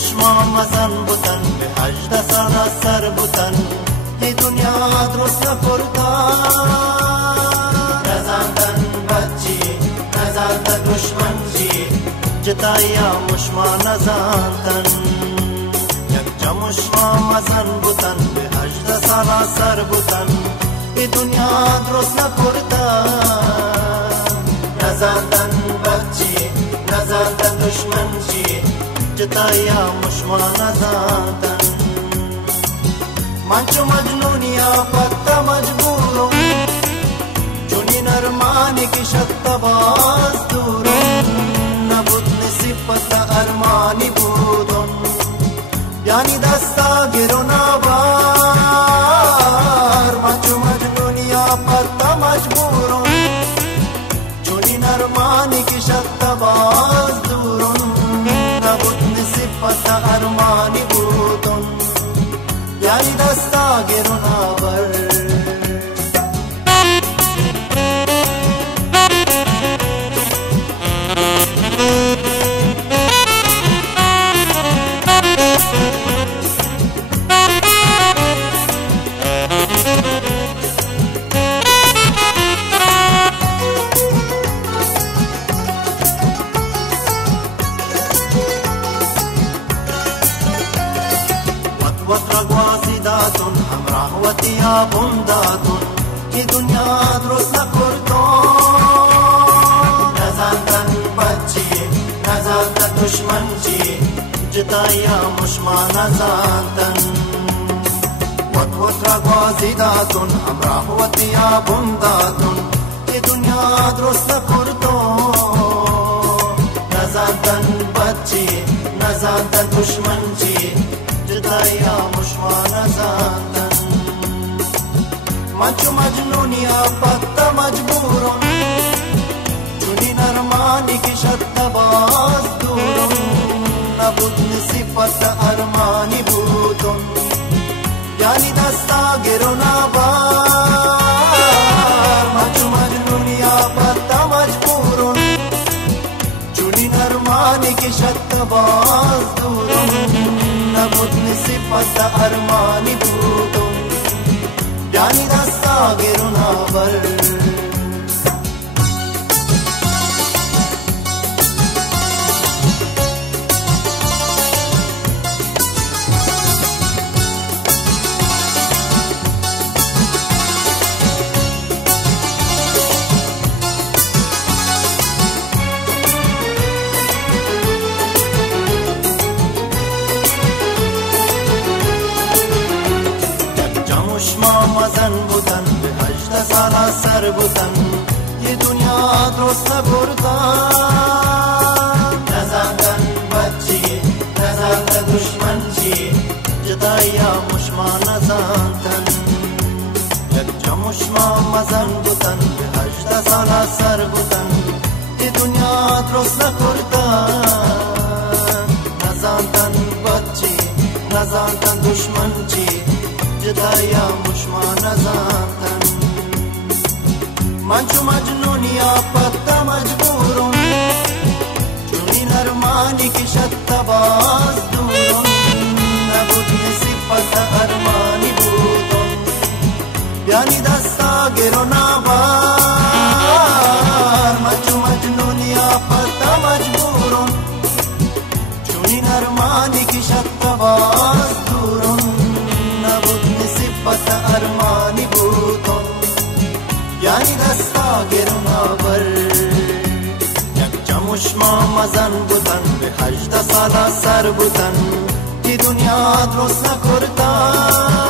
چمشما مزن بودن به 18 سال سر بودن ای دنیا درست نکردن نزندن بچی نزندن دشمن چی جدایا مشما نزندن یک چمشما مزن بودن به 18 سال سر بودن ای دنیا درست نکردن نزندن بچی نزندن دشمن چی جدایا مشما نزندن من چو مجنونیا پتا مجبورم چونین ارمانی کشد باز دورم نبود نصیبت ارمانی بودم یعنی دستا گرون آبار من چو مجنونیا پتا مجبورم چونین ارمانی کشد باز دورم نبود نصیبت ارمانی بودم یعنی دستا گرون آور وطرقوازیداتون همراه و دیابون داتون ای دنیا درست نکردن نزندن بچی نزندن دشمن چی جدایا مشما نزندن وطرقوازیداتون همراه و دیابون داتون ای دنیا درست نکردن نزندن بچی نزندن دشمن چی جدایا مشما نزندن من چو مجنونیا پتا مجبورم چونین ارمانی کشد باز دورم نبود نصیبت ارمانی بودم یعنی دستا گرون آبار من چو مجنونیا پتا مجبورم چونین ارمانی کشد باز دورم نبود نصیبت ارمانی بودم یعنی دستا گرون آور چمشما مزن بودن به 18 سال سر بودن یه دنیا درست نکردن نزندن بچی نزندن دشمن چی جدایا مشما نزندن یک چمشما مزن بودن به 18 سال سر بودن یه دنیا درست نکردن نزندن بچی نزندن دشمن چی جدایا مشما نزندن من چو مجنونیا پتا مجبورم چونین ارمانی کشد باز دورم نبود نصیبت ارمانی بودم یعنی دستا گرون آبار من چو مجنونیا پتا مجبورم چونین ارمانی کشد باز دورم نبود نصیبت ارمانی بودم یعنی دستا گرون آور یک چمشما مزن بودن به 18 سال سر بودن ای دنیا درست نکردن